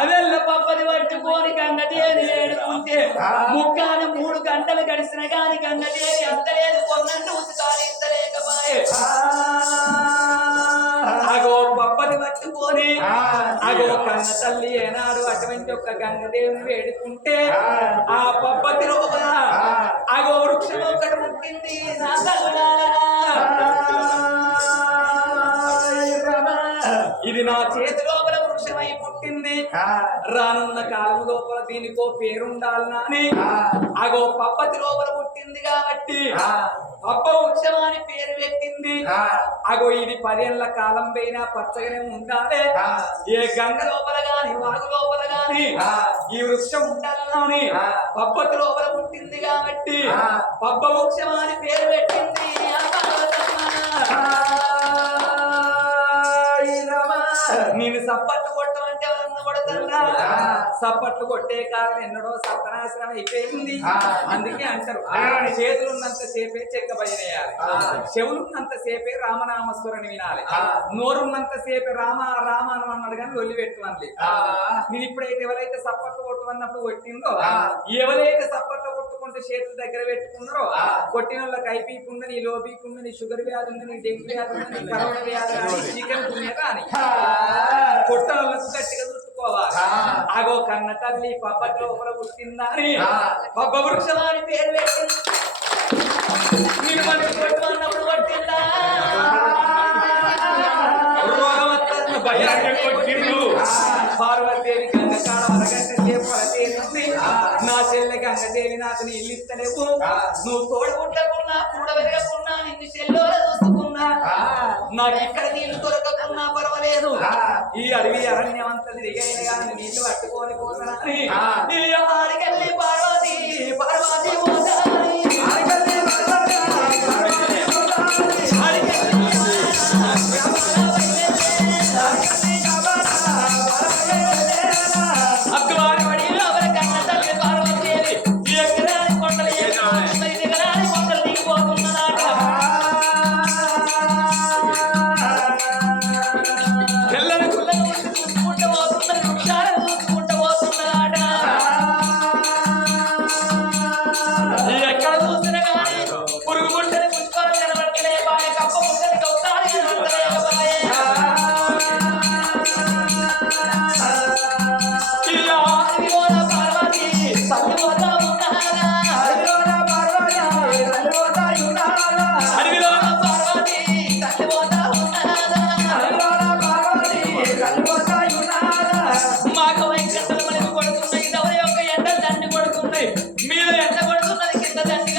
అదెల్ల పప్పది పట్టుకొని గంగదేవి ఏడుకుంటే ముక్కాని 3 గంటలు గడిచిన గాని గంగదేవి అంతలేదు కొన్నంటూ ఉతుకాలించలేకపాయే అగో పప్పది పట్టుకొని అగో కన్న తల్లి ఏనాడు అటువంటి ఒక గంగదేవిని వేడుకుంటే ఆ పప్పతి లోపల అగో వృక్షం ఒకటి పుట్టింది నా ఇది నా చేతి లోపల వృక్షమై పుట్టింది రానున్న కాలం లోపల దీనికో పేరుండాలని అగో పప్పతి లోపల పుట్టింది కాబట్టి పప్ప వృక్షం అని పేరు పెట్టింది అగో ఇది 10 ఏళ్ల కాలం పైన పచ్చగానే ఉండాలి ఏ గంగ లోపల గాని వాగు లోపల గాని ఈ వృక్షం ఉండాలని పప్పతి లోపల పుట్టింది కాబట్టి పప్ప వృక్షం అని పేరు పెట్టింది నేను సప్పట్లు కొట్టమంటే ఎవరన్నా కొడతారా సప్పట్లు కొట్టే కాలం ఎన్నడో సప్తనాశనం అయిపోయింది అందుకే అంటారు చేతులు ఉన్నంత సేపే చెక్క బయనేయాలి చెవులున్నంత సేపే రామనామస్వరని వినాలి నోరున్నంత సేపే రామ రామ అని అన్నాడు కానీ లొల్లి పెట్టుకోవాలి నేను ఇప్పుడైతే ఎవరైతే సప్పట్లు కొట్టమన్నప్పుడు కొట్టిందో ఎవరైతే సప్పట్లు కొట్టుకుంటే చేతుల దగ్గర పెట్టుకున్నారో కొట్టిన వాళ్ళకి ఐపీపీ ఉందని లోబీపీ ఉందని షుగర్ వ్యాధి ఉందని డెంగ్యూ వ్యాధి ఉందని కరోనా వ్యాధి కానీ చికెన్ పుణ్య కానీ కొట్టలకు గట్టిగా చుట్టుకోవాలి అగో కన్న తల్లి పప్పటి లోపల పుట్టిందా అని పప్ప వృక్షమాని పేరు పెట్టింది మీరు మనకి కొట్టు అన్నప్పుడు కొట్టిందా పార్వతీదేవి గంగకాడ అరగంట సేపు అలతేరింది నా చెల్లె గంగదేవి నాకు నీ ఇల్లు ఇస్తలేవు నువ్వు తోడు పుట్టకున్నా కూడ వెరగకున్నా నిన్ను చెల్లో చూసుకున్నా నాకు ఇక్కడ నీళ్లు దొరకకున్నా పర్వాలేదు ఈ అడవి అరణ్యం అంతా తిరిగైన కానీ నీళ్లు పట్టుకొని పోతానని ఆడికెళ్ళి పార్వతి పార్వతి మీద ఎంత కొడుతున్నది కింద దండి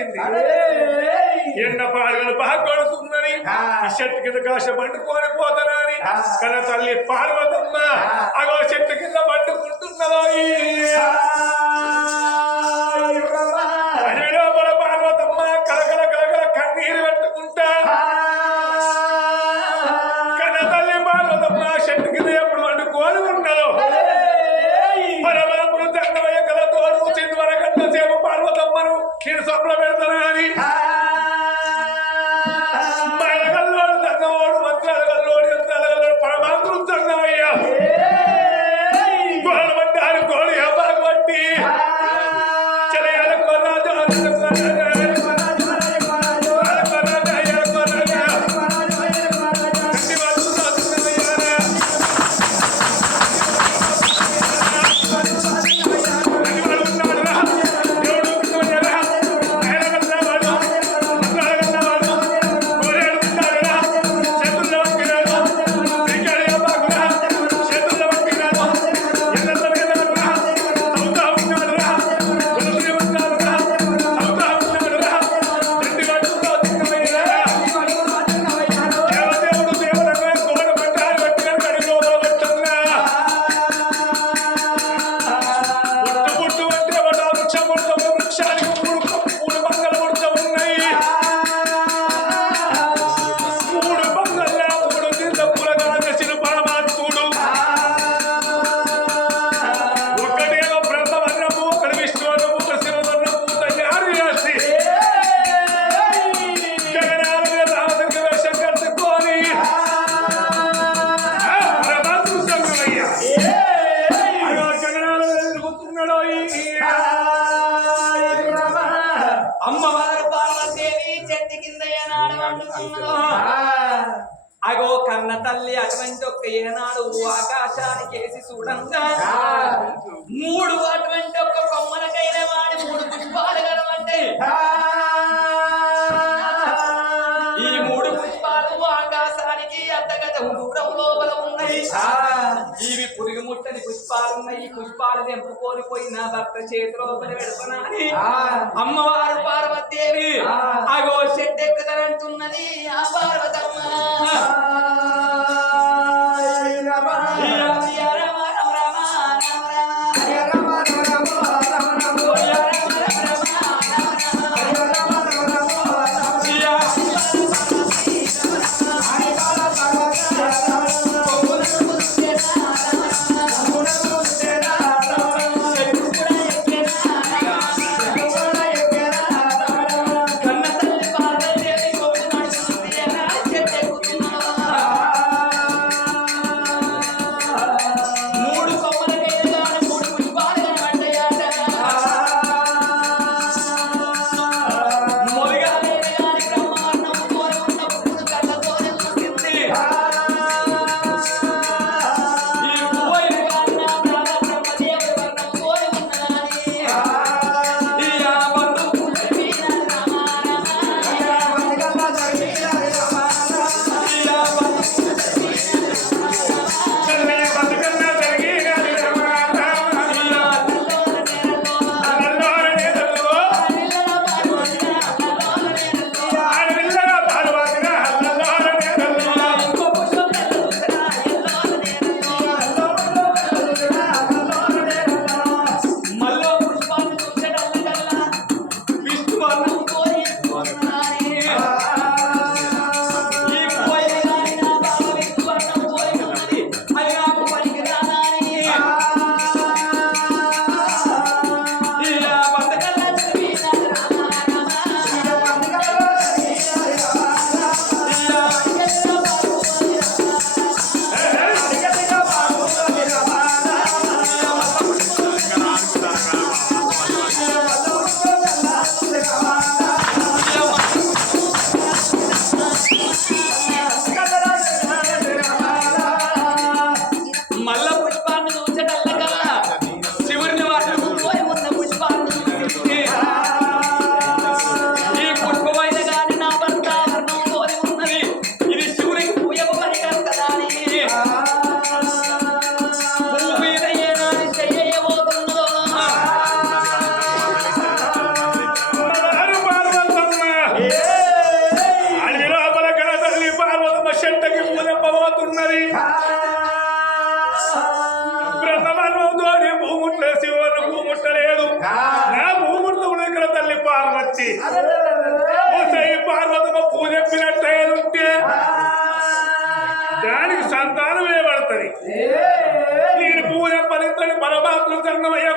వచ్చింది ఎండ పాలలు బాగా కొడుతుందని చెట్టు కింద కాశ పండుకొని పోతానని కన తల్లి పార్వతమ్మ అగో చెట్టు కింద పండుకుంటున్నదో లోపల పార్వతమ్మ కలకల కలకల కన్నీరు పెట్టుకుంటా కన తల్లి పార్వతమ్మ చెట్టు కింద ఎప్పుడు పండుకొని ఉన్నదో పరమాత్మ దండవయ్య కల తోడు చిందువర గంట సేపు పార్వతమ్మను నేను స్వప్న పెడతానా అని మరగల్లోడు దంగవాడు మంత్రాలగల్లోడు ఎంతలగల్లోడు పరమాత్మ దండవయ్య గోడ పట్టారు గోడు ఎవ్వరకు పట్టి చెలయాల కొర్రాజు అమ్మవారు పార్వతీదేవి చెట్టు కింద ఏనాడు వండుకున్నదో అగో కన్న తల్లి అటువంటి ఒక్క ఏనాడు ఆకాశానికి వేసి చూడంగా మూడు అటువంటి ఒక్క కొమ్మలకైన వాడి మూడు పుష్పాలు కలవంటే ఈ మూడు పుష్పాలు ఆకాశానికి అంతగత దూరం లోపల ఉన్నాయి ఇవి పురుగు ముట్టని పుష్పాలు ఉన్నాయి ఈ పుష్పాలు తెంపుకొని పోయి నా భర్త చేతిలో పెడతానని అమ్మవారు పార్వతీదేవి అగో చెట్టు ఎక్కుతానంటున్నది ఆ పార్వతమ్మ వచ్చి పార్వతమ్మ పూజ ఉంటే దానికి సంతానం ఏమడుతుంది నేను పూజ ఫలితాన్ని పరమాత్మ చరణమయ్య